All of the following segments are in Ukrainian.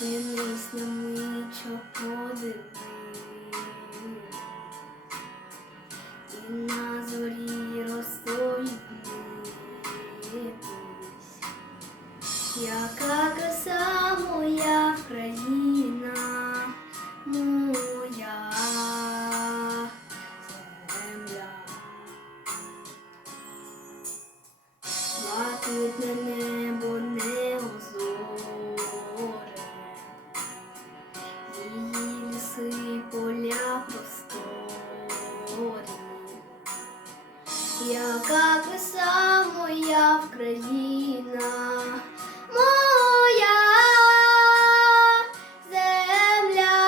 Дивись на мичо, подивись, і на зорі розповідись, яка краса моя в країні. Історії. Яка краса моя Вкраїна, моя земля,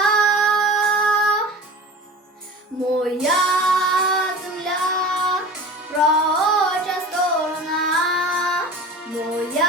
моя земля, проча сторона, моя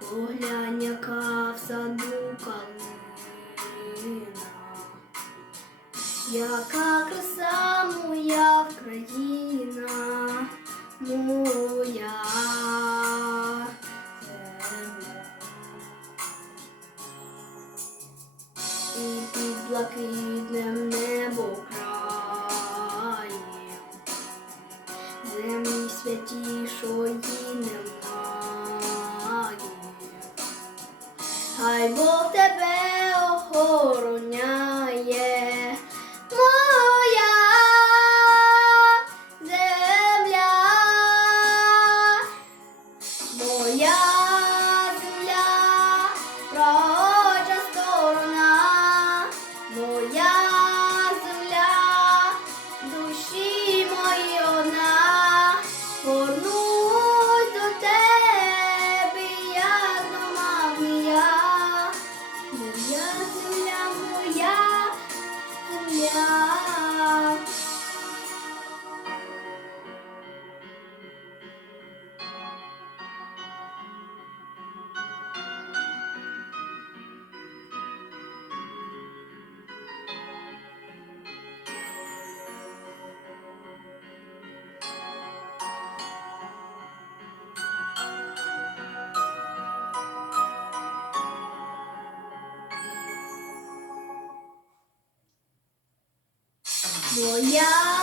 Поглянь, яка в саду калина, яка краса моя Вкраїна, моя. І під блакитним святішої немає. Хай Бог тебе земля, моя земля. 我要